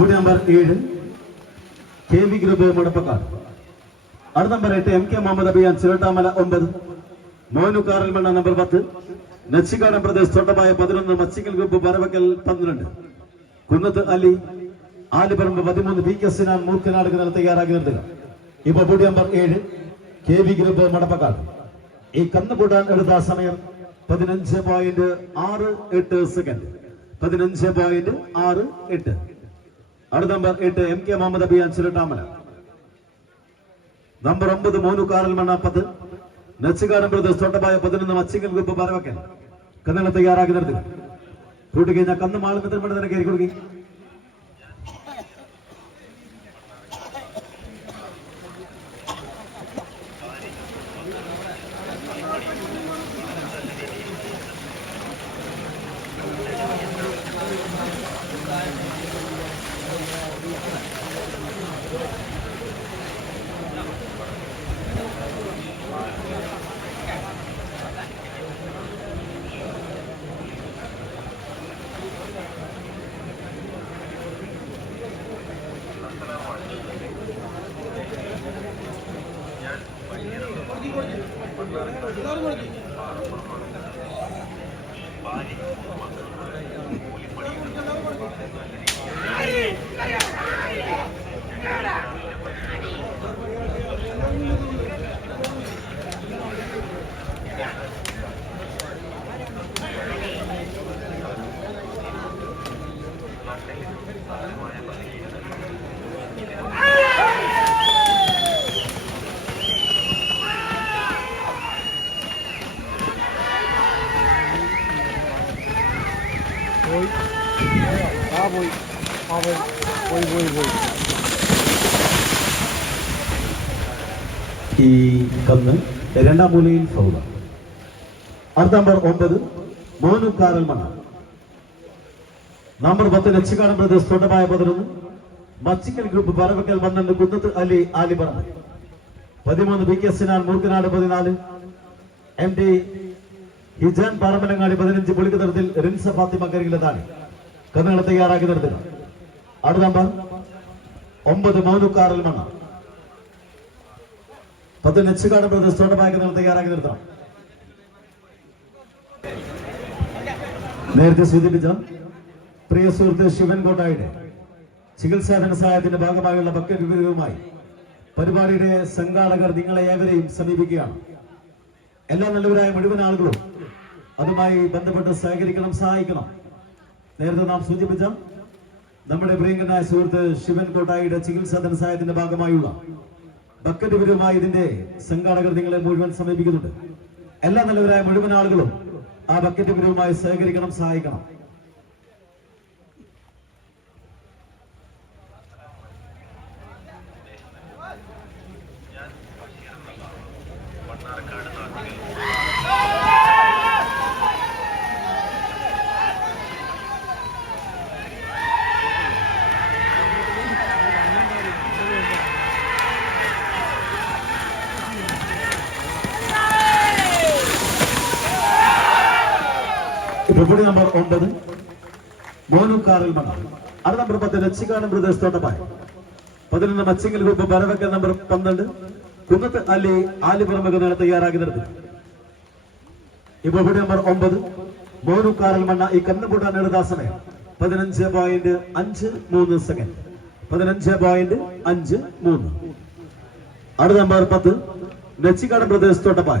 Boot number ഏഴ്. K V group മടപ്പക്കാർ അടുത്ത number എട്ട് എം കെ മുഹമ്മദ് അബിയാൻ ചിരട്ടാമല ഒമ്പത്. മോനു കാറൽമണ്ണ നമ്പർ പത്ത്. നച്ചിക്കാടൻ പ്രദേശ് തൊട്ടമായ പതിനൊന്ന് മച്ചിക്കൽ ഗ്രൂപ്പ് പറവക്കൽ പന്ത്രണ്ട്. കുന്നത്ത് അലി ആലുപറമ്പ് പതിമൂന്ന് വി കെ സിനാൻ മൂർക്കനാട് കിണർ തയ്യാറാക്കി നിർത്തുക. ഇപ്പൊ ബൂട്ട് നമ്പർ ഏഴ്. K V group Madappakkad. ഈ കന്ന് കൂട്ടാൻ എടുത്ത സമയം പതിനഞ്ച് പോയിന്റ് ആറ് എട്ട് സെക്കൻഡ് പതിനഞ്ച് പോയിന്റ് ആറ് എട്ട്. അടുത്ത നമ്പർ എട്ട് M K Muhammad Abiyan Chirattamala number ഒമ്പത് മോനു കാറൽ മണ്ണാപ്പത്ത്. നച്ചുകാരൻ ബ്രദേഴ്സ് തൊട്ടപ്പായ പതിനൊന്ന് മച്ചിങ്ങൽ ഗ്രൂപ്പ് പറവക്കൽ കന്നുകളെ തയ്യാറാക്കി നിർത്തി കൂട്ടിക്കഴിഞ്ഞാൽ കന്ന് മാളുന്നതിന് വേണ്ടി തന്നെ കയറി കൊടുക്കുക പോയി ആ പോയി. ആ പോയി പോയി പോയി. ഈ കന്ന് രണ്ടാം മൂലയിൽ സൗദ അടുത്ത നമ്പർ ഒമ്പത് മോനു കാരൽ മണ നമ്പർ പത്ത് ലക്ഷ്യക്കാടൻ ബ്രദേഴ്സ് തൊണ്ടമായ പതിനൊന്ന്. മച്ചിക്കൽ ഗ്രൂപ്പ് പറവക്കൽ പന്ത്രണ്ട് കുന്നത്ത് അലി ആലിപറമ്പ് പതിമൂന്ന് ബി കെ സിനാൻ മൂർക്കനാട് പതിനാല്. എം ഡി ഹിജാൻ പാറമ്പലങ്ങാടി പതിനഞ്ച്. പുളിക്കുതരത്തിൽ റിൻസ ഫാത്തിമ കരികിലതാണ്. കന്നുകളെ തയ്യാറാക്കി നിർത്തുക അടുത്ത നമ്പർ ഒമ്പത് മൂന്നുക്കാറിൽ കാറൽ മണ്ണ പത്ത് നെച്ചുകാട് ബ്രദേഴ്സ് തൊട്ടമായ കന്നുകൾ തയ്യാറാക്കി നിർത്തണം നേരത്തെ സൂചിപ്പിച്ച പ്രിയ സുഹൃത്ത് ശിവൻ കോട്ടായുടെ ചികിത്സാ ധനസഹായത്തിന്റെ ഭാഗമായുള്ള ബക്കറ്റ് വിവരവുമായി പരിപാടിയുടെ സംഘാടകർ നിങ്ങളെ ഏവരെയും സമീപിക്കുകയാണ്. എല്ലാ നല്ലവരായ മുഴുവൻ ആളുകളും അതുമായി ബന്ധപ്പെട്ട് സഹകരിക്കണം സഹായിക്കണം. നേരത്തെ നാം സൂചിപ്പിച്ച നമ്മുടെ പ്രിയങ്കനായ സുഹൃത്ത് ശിവൻ കോട്ടായിയുടെ ചികിത്സാ ധനസഹായത്തിന്റെ ഭാഗമായുള്ള ബക്കറ്റ് വിവരവുമായി ഇതിന്റെ സംഘാടകർ നിങ്ങളെ മുഴുവൻ സമീപിക്കുന്നുണ്ട്. എല്ലാ നല്ലവരായ മുഴുവൻ ആളുകളും ആ ബക്കറ്റ് വിവരവുമായി സഹകരിക്കണം സഹായിക്കണം. റിപ്പോർട്ട് നമ്പർ ഒമ്പത് മോനുക്കാറിൽ കാറിൽ മണ്ണ അടുത്ത നമ്പർ പത്ത് ലക്ഷിക്കാനം ബ്രദേഴ്സ് തോട്ടപ്പായ പതിനൊന്ന് മച്ചിങ്ങൽ ഗ്രൂപ്പ് ബലവക്കൽ നമ്പർ പന്ത്രണ്ട് കുന്നത്ത് അല്ലി ആലിപുറം നേരെ തയ്യാറാക്കി നിർത്തി വിപണി നമ്പർ ഒമ്പത് മോനുക്കാറിൽ മണ്ണ ഈ കന്നുകൂട്ടാൻ സമയം പതിനഞ്ച് പോയിന്റ് അഞ്ച് മൂന്ന് സെക്കൻഡ് പതിനഞ്ച് പോയിന്റ് അഞ്ച് മൂന്ന്. അടുത്ത നമ്പർ പത്ത് ലച്ചിക്കാടൻ ബ്രദേഴ്സ് തോട്ടപ്പായ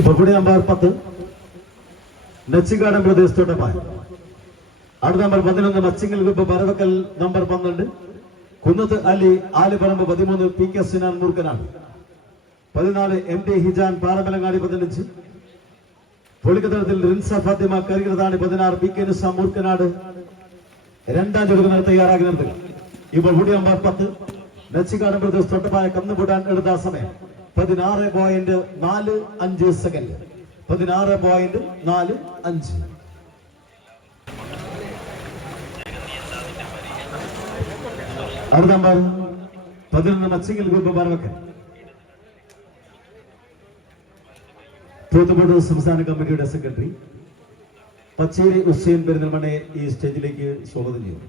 ഇവിടെ നമ്പർ പത്ത്. നെച്ചിക്കാടൻ പ്രദേശത്തോടെ പായ അടുത്ത നമ്പർ പതിനൊന്ന് മച്ചിങ്ങൽ ഗ്രൂപ്പ് പറവക്കൽ നമ്പർ പന്ത്രണ്ട്. കുന്നത്ത് അലി ആലുപറമ്പ് പതിമൂന്ന് പി കെ സിനാൻ മൂർക്കനാണ് പതിനാല് എം ഡി ഹിജാൻ പാറമലങ്ങാടി പതിനഞ്ച്. പൊളിക്കത്തലത്തിൽ റിൻസ ഫാത്തിമ കരികൃതാണി പതിനാറ് പി കെ നിസ മൂർക്കനാട് രണ്ടാം ചെറുക്കുന്ന തയ്യാറാക്കി നിർത്തുക ഇപ്പോൾ കൂടി നമ്പർ പത്ത്. നച്ചിക്കാടൻ പ്രദേശ് തൊട്ടപ്പായ കന്നുപൂട്ടാൻ എടുത്ത സമയം. പതിനാറ് പോയിന്റ് നാല് അഞ്ച് സെക്കൻഡ് പതിനാറ് പോയിന്റ് നാല് അഞ്ച്. അടുത്ത നമ്പർ പതിനൊന്ന് മച്ചിങ്ങൽ ഗ്രൂപ്പ് പറവക്കൽ തൂത്തുമൂട് സംസ്ഥാന കമ്മിറ്റിയുടെ സെക്രട്ടറി പച്ചേരി ഹുസൈൻ പെരുന്തൽമണ്ണയെ ഈ സ്റ്റേജിലേക്ക് സ്വാഗതം ചെയ്യുന്നു.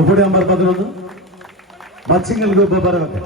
ഇപ്പൊ നമ്പർ പതിനൊന്ന്. മച്ചിങ്ങൽ ഗ്രൂപ്പ് പറവക്കൽ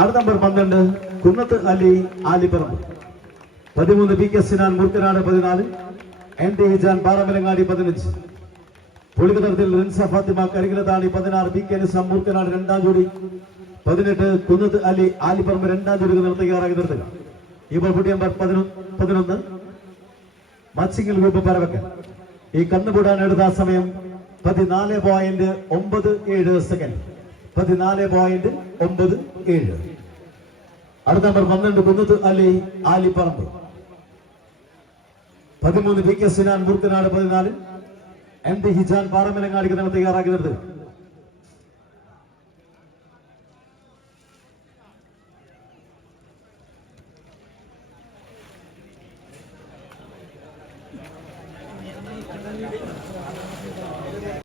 അടുത്ത നമ്പർ പന്ത്രണ്ട് കുന്നത്ത് അലി ആലിപ്പറമ്പ്. പതിമൂന്ന് പി കെ സിനാൻ മൂർക്കനാട് പതിനാല് എൻ ടി ഹിജാൻ പാറമലങ്ങാടി പതിനഞ്ച്. പുളികതരത്തിൽ റിൻസ ഫാത്തിമ കരികിലതാണി പതിനാറ് പി കെ നിസാം മൂർക്കനാട് രണ്ടാം ജോഡി. പതിനെട്ട് കുന്നത്ത് അലി ആലിപ്പറമ്പ് രണ്ടാം ജോഡി നിർത്തി തയ്യാറാക്കി നിർത്തുക. ഇപ്പോൾ കുട്ടി നമ്പർ പതിനൊന്ന്. മത്സ്യങ്ങൾ ഗ്രൂപ്പ് പറവക്കൽ ഈ കന്നുകൂടാൻ എടുത്ത സമയം പതിനാല് പോയിന്റ് ഒമ്പത് ഏഴ് സെക്കൻഡ് പതിനാല് പോയിന്റ് ഒമ്പത് ഏഴ്. അടുത്ത നമ്പർ പന്ത്രണ്ട് കുന്നത്ത് അലി ആലിപ്പറമ്പ്. പതിമൂന്ന് വി കെ സിനാൻ മൂർത്തനാട് പതിനാല്. എം ടി ഹിജാൻ പാറമലങ്ങാടിക്ക് നമ്മൾ തയ്യാറാക്കി നിർത്തുക